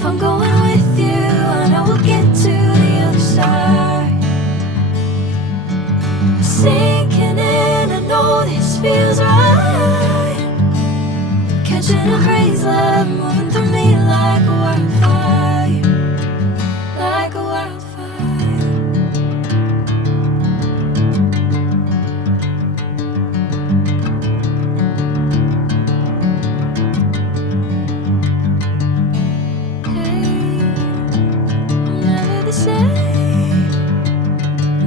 If I'm going with you, I know we'll get to the other side. Sinking in, I know this feels right. Catching a crazy love, moving through me like a wildfire, like a wildfire. Hey, I'm never the same.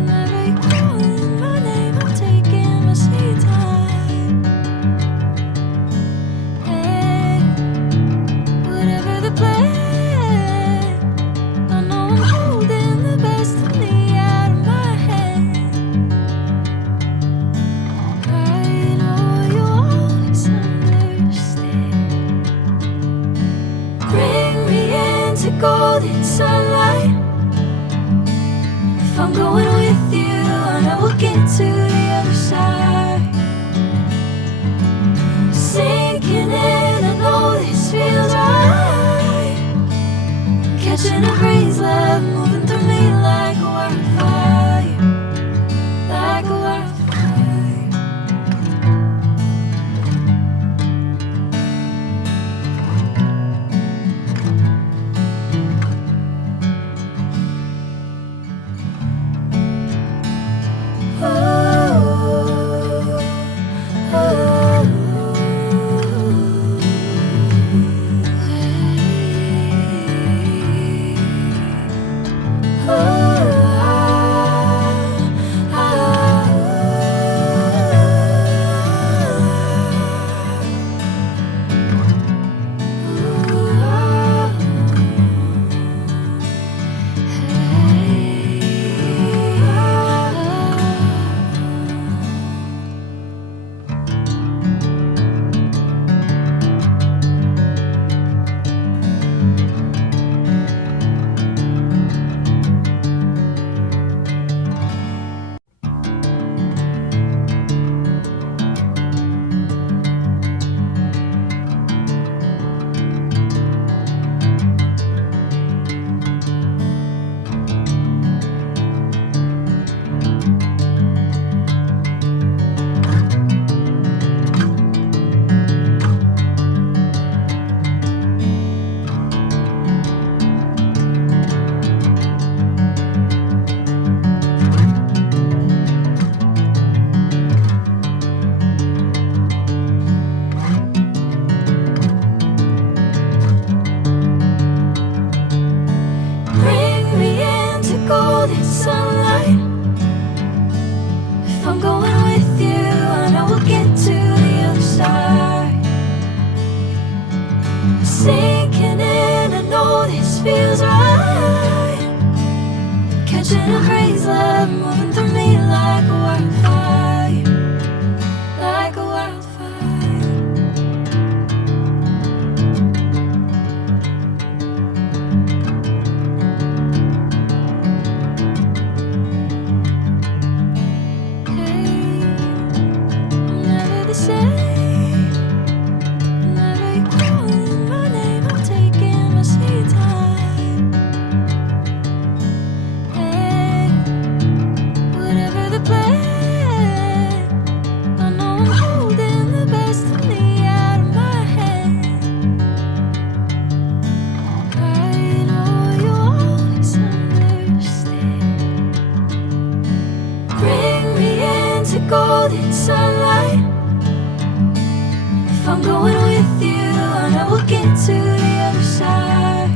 Whenever you're calling my name, I'm taking my sweet time. Hey, whatever the plan, I know I'm holding the best of me out of my hand. I know you always understand. Bring me into golden sunlight. If I'm going with you, I know we'll get to the other side. Sinking in, I know this feels right. Catching a crazy love, moving through me like a wildfire, like a wildfire. Bring me into golden sunlight. If I'm going with you, I know we'll get to the other side. Sinking in, I know this feels right. Catching a crazy love, moving through me like a wildfire, like a wildfire. Hey, I'm never the same. Whenever you're calling my name, I'm taking my sweet time. Hey, whatever the plan, I know I'm holding the best of me out of my hand. I know you always understand. Bring me into golden sunlight. If I'm going with you, I know we'll get to the other side.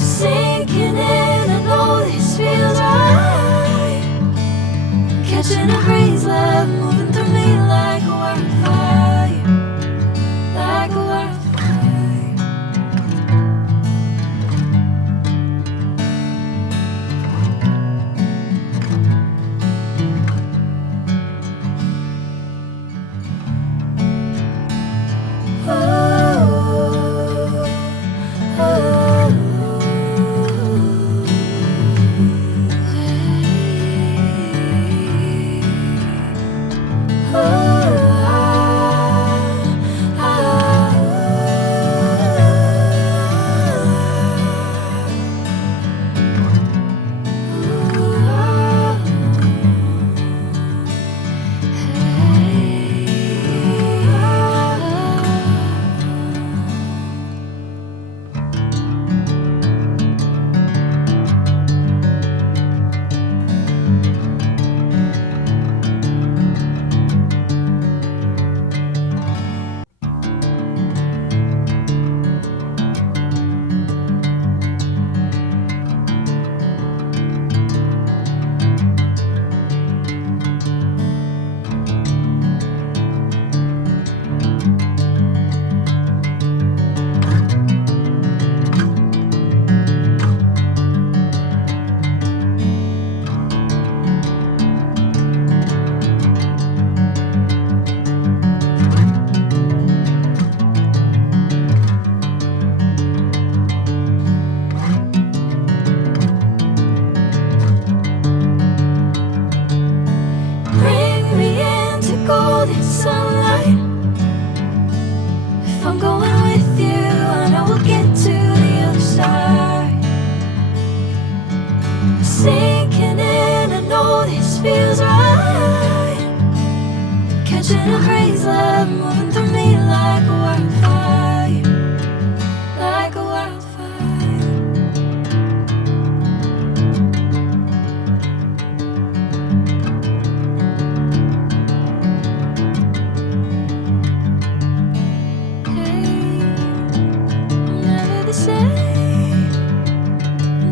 Sinking in, I know this feels right. Catching a crazy love, moving through me like a wildfire, like a wildfire. Oh. catching a crazy love moving through me like a wildfire, like a wildfire. Hey, I'm never the same.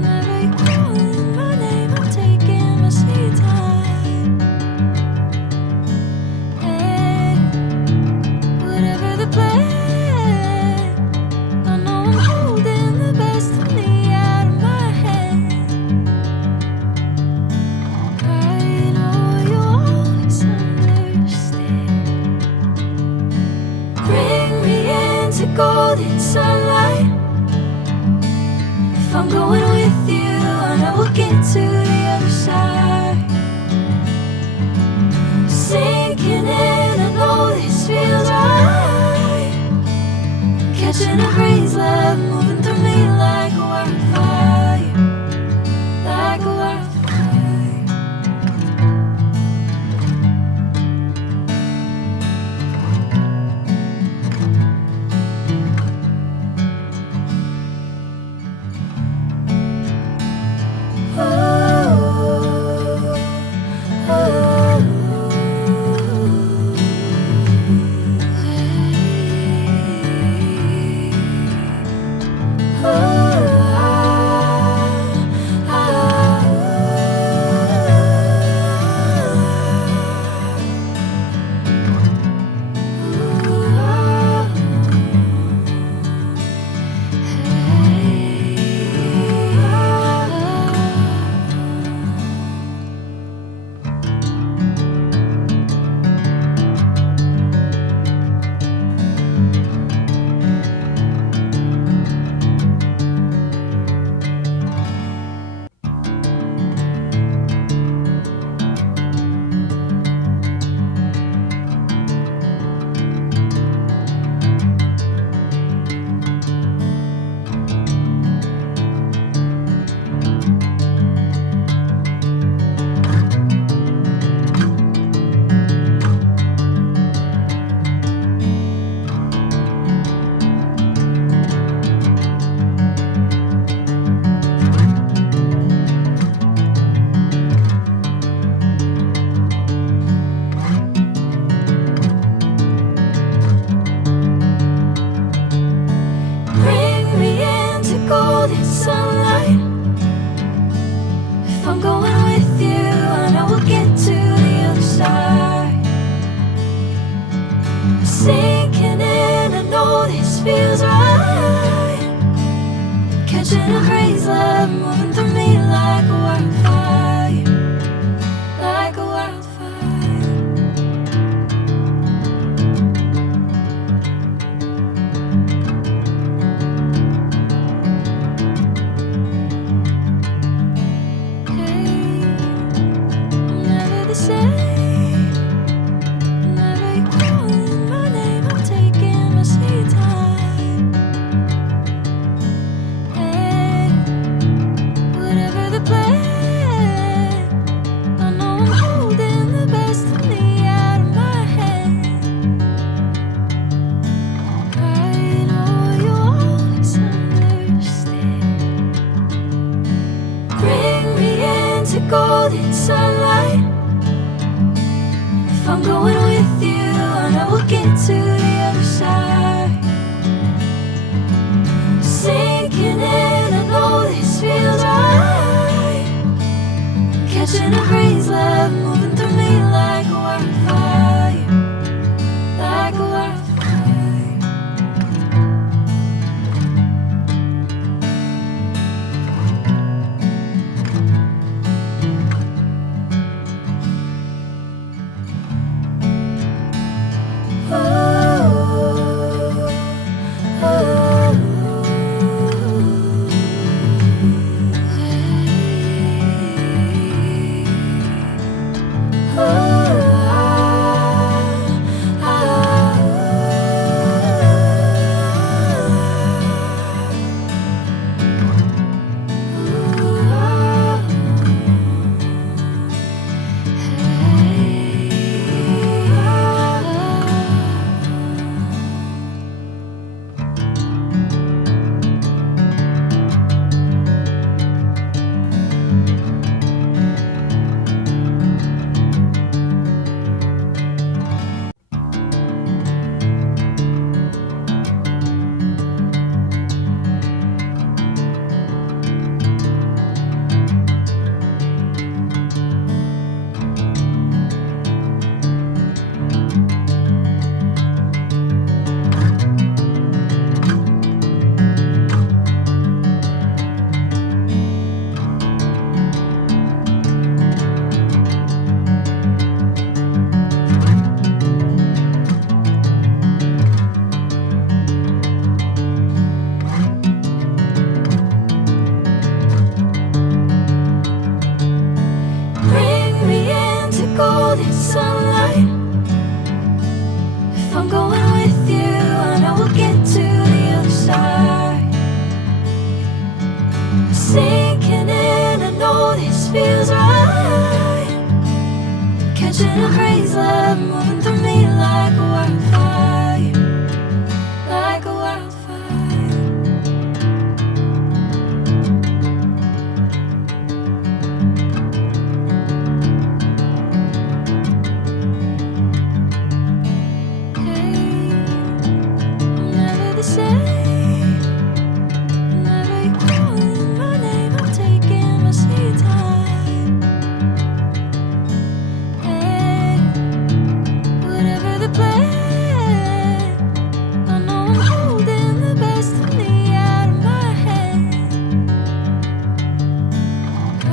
Whenever you're calling my name, I'm taking my sweet time. Hey, whatever the plan, I know I'm holding the best of me out of my hand. I know you always understand. Bring me into golden sunlight. If I'm going with you, I know we'll get to the other side. Sinking in, I know this feels right. Catching a crazy love moving through me like a wildfire, like a wildfire. Bring me into golden sunlight. If I'm going with you, I know we'll get to the other side. Sinking in, I know this feels right. Catching a crazy love moving through me like a wildfire, like a wildfire. Hey, I'm never the same. Whenever you're calling my name, I'm taking my sweet time. Hey, whatever the plan, I know I'm holding the best of me out of my hand. I know you always understand. Bring me into golden sunlight. If I'm going with you, I know we'll get to the other side. Sinking in, I know this feels right. Catching a crazy love moving through me like a wildfire, like a wildfire. Catching a breeze, love moving through me like a wildfire, like a wildfire. Hey, I'm never the same. Whenever you're calling my name, I'm taking my sweet time. Hey, whatever the plan, I know I'm holding the best of me out of my head. I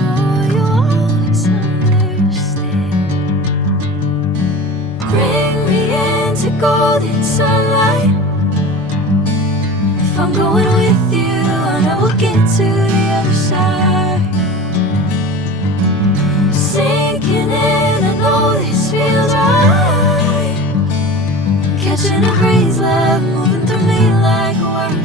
know you always understand. Bring me into golden sunlight. If I'm going with you, I know we'll get to the other side. Sinking in, I know this feels right. Catching a breeze, love moving through me like a wildfire.